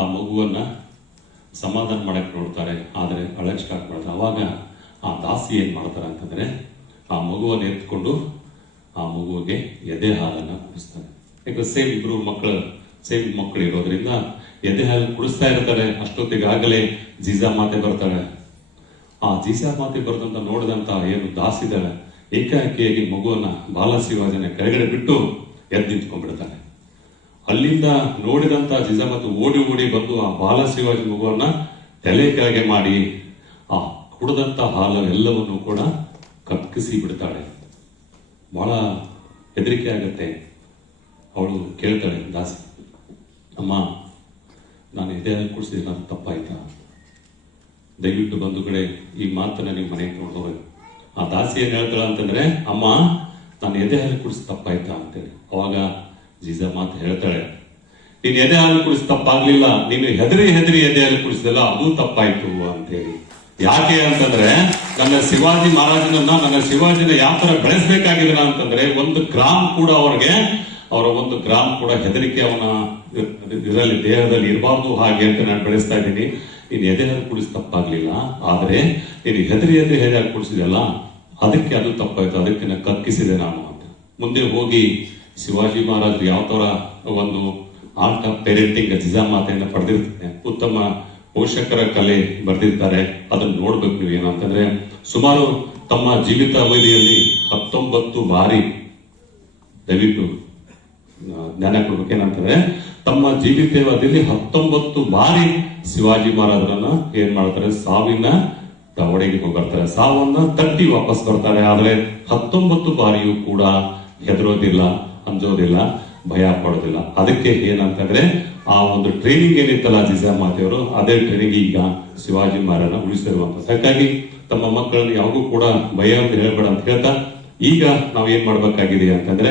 ಆ ಮಗುವನ್ನ ಸಮಾಧಾನ ಮಾಡಕ್ಕೆ ನೋಡ್ತಾರೆ, ಆದರೆ ಅಳಕ್ ಸ್ಟಾರ್ಟ್ ಮಾಡ್ತಾರೆ ಅವಾಗ ಆ ದಾಸಿ ಏನ್ ಮಾಡ್ತಾರೆ ಅಂತಂದ್ರೆ ಆ ಮಗುವನ್ನು ಎತ್ಕೊಂಡು ಆ ಮಗುವಿಗೆ ಎದೆ ಹಾಲನ್ನ ಕುಡಿಸ್ತಾರೆ. ಯಾಕಂದ್ರೆ ಸೇಮ್ ಇಬ್ರು ಮಕ್ಕಳು ಸೇಮ್ ಮಕ್ಕಳು ಇರೋದ್ರಿಂದ ಎದೆ ಹಾಲು ಕುಡಿಸ್ತಾ ಇರ್ತಾರೆ, ಅಷ್ಟೊತ್ತಿಗೆ ಆಗಲೇ ಜೀಜಾ ಮಾತೆ ಬರ್ತಾಳೆ. ಆ ಜೀಜಾ ಮಾತೆ ಬರ್ದಂತ ನೋಡಿದಂತ ಏನು ದಾಸಿದಾಳೆ ಏಕಾಏಕಿಯಾಗಿ ಮಗುವನ್ನ ಬಾಲ ಶಿವಾಜನ ಕೆಳಗಡೆ ಬಿಟ್ಟು ಎದ್ದು ನಿಂತ್ಕೊಂಡ್ಬಿಡ್ತಾನೆ. ಅಲ್ಲಿಂದ ನೋಡಿದಂತ ಜಿಜಾಮತ್ ಓಡಿ ಓಡಿ ಬಂದು ಆ ಬಾಲ ಶಿವಾಜಿ ಮಗುವನ್ನ ತಲೆ ಕೆಳಗೆ ಮಾಡಿ, ಆ ಕುಡಿದಂತ ಹಾಲು ಎಲ್ಲವನ್ನು ಕೂಡ ಕಕ್ಕಿಸಿ ಬಿಡ್ತಾಳೆ. ಬಹಳ ಹೆದರಿಕೆ ಆಗತ್ತೆ. ಅವಳು ಕೇಳ್ತಾಳೆ, ದಾಸಿ, ಅಮ್ಮ, ನಾನು ಎದೆ ಕುಡಿಸಿದೆ ನಾನು ತಪ್ಪಾಯ್ತಾ? ದಯವಿಟ್ಟು ಬಂಧುಗಳೇ ಕಡೆ ಈ ಮಾತನ್ನ ನೀವು ಮನೆಗೆ ನೋಡ್ಕೋಬೇಕು ಆ ದಾಸಿ ಏನ್ ಹೇಳ್ತಾಳ ಅಂತಂದ್ರೆ, ಅಮ್ಮ, ನಾನು ಎದೆ ಹಾಲು ಕುಡಿಸಿ ತಪ್ಪಾಯ್ತಾ? ಅಂತೇಳಿ. ಅವಾಗ ಜೀಜಾ ಮಾತು ಹೇಳ್ತಾಳೆ, ನೀನ್ ಎದೆ ಹಾಲು ಕುಡಿಸಿ ತಪ್ಪಾಗ್ಲಿಲ್ಲ, ನೀನು ಹೆದರಿ ಹೆದರಿ ಎದೆ ಹಾಲು ಕುಡಿಸಿದಲ್ಲ ಅದು ತಪ್ಪಾಯ್ತು ಅಂತೇಳಿ. ಯಾಕೆ ಅಂತಂದ್ರೆ, ನನ್ನ ಶಿವಾಜಿ ಮಹಾರಾಜನನ್ನ, ನನ್ನ ಶಿವಾಜಿನ ಯಾವ ತರ ಬೆಳೆಸ್ಬೇಕಾಗಿಲ್ಲ ಅಂತಂದ್ರೆ ಒಂದು ಗ್ರಾಮ್ ಕೂಡ ಅವ್ರಿಗೆ, ಅವರ ಒಂದು ಗ್ರಾಮ್ ಕೂಡ ಹೆದರಿಕೆ ಅವನ ಇದರಲ್ಲಿ, ದೇಹದಲ್ಲಿ ಇರಬಾರ್ದು ಹಾಗೆ ಅಂತ ನಾನು ಬೆಳೆಸ್ತಾ ಇದ್ದೀನಿ. ನೀನು ಎದೆ ಹಾಲು ಕುಡಿಸಿ ತಪ್ಪಾಗ್ಲಿಲ್ಲ, ಆದ್ರೆ ನೀನು ಹೆದರಿ ಎದೆ ಎದೆ ಹಾಲು ಅದಕ್ಕೆ ಅದು ತಪ್ಪಾಯ್ತು, ಅದಕ್ಕೆ ನಾನು ಕಕ್ಕಿಸಿದೆ ನಾನು ಅಂತ. ಮುಂದೆ ಹೋಗಿ ಶಿವಾಜಿ ಮಹಾರಾಜ್ ಯಾವ ತರ ಒಂದು ಆರ್ಟ್ ಆಫ್ ಪೇರೆಂಟಿಂಗ್ ಜಿಜಾ ಮಾತೆಯನ್ನು ಪಡೆದಿರ್ತಾರೆ, ಉತ್ತಮ ಪೋಷಕರ ಕಲೆ ಬರೆದಿರ್ತಾರೆ, ಅದನ್ನ ನೋಡ್ಬೇಕು ನೀವು ಏನಂತಂದ್ರೆ ಸುಮಾರು ತಮ್ಮ ಜೀವಿತ ಅವಧಿಯಲ್ಲಿ ಹತ್ತೊಂಬತ್ತು ಬಾರಿ ದಯವಿಟ್ಟು ಜ್ಞಾನ ಕೊಡ್ಬೇಕು. ಏನಂತಂದ್ರೆ, ತಮ್ಮ ಜೀವಿತಾವಧಿಯಲ್ಲಿ ಹತ್ತೊಂಬತ್ತು ಬಾರಿ ಶಿವಾಜಿ ಮಹಾರಾಜರನ್ನ ಏನ್ ಮಾಡ್ತಾರೆ, ಸಾವಿನ ದವಡೆಗೆ ಹೋಗ್ಬರ್ತಾರೆ. ಸಾವನ್ನ ತಟ್ಟಿ ವಾಪಸ್ ಬರ್ತಾರೆ, ಆದ್ರೆ ಹತ್ತೊಂಬತ್ತು ಬಾರಿಯೂ ಕೂಡ ಹೆದರೋದಿಲ್ಲ. ಅಂಜೋದಿಲ್ಲ ಭಯ ಪಡೋದಿಲ್ಲ. ಅದಕ್ಕೆ ಏನಂತಂದ್ರೆ, ಆ ಒಂದು ಟ್ರೈನಿಂಗ್ ಏನಿತ್ತಲ್ಲ ಮಾತೆಯವರು, ಅದೇ ಟ್ರೈನಿಂಗ್ ಈಗ ಶಿವಾಜಿ ಮಹಾರಾಜ ಉಳಿಸಿರುವಂತ. ಹಾಗಾಗಿ ತಮ್ಮ ಮಕ್ಕಳನ್ನು ಯಾವಾಗೂ ಕೂಡ ಭಯ ಅಂತ ಹೇಳ್ಬೇಡ ಅಂತ ಹೇಳ್ತಾ, ಈಗ ನಾವ್ ಏನ್ ಮಾಡ್ಬೇಕಾಗಿದೆ ಅಂತಂದ್ರೆ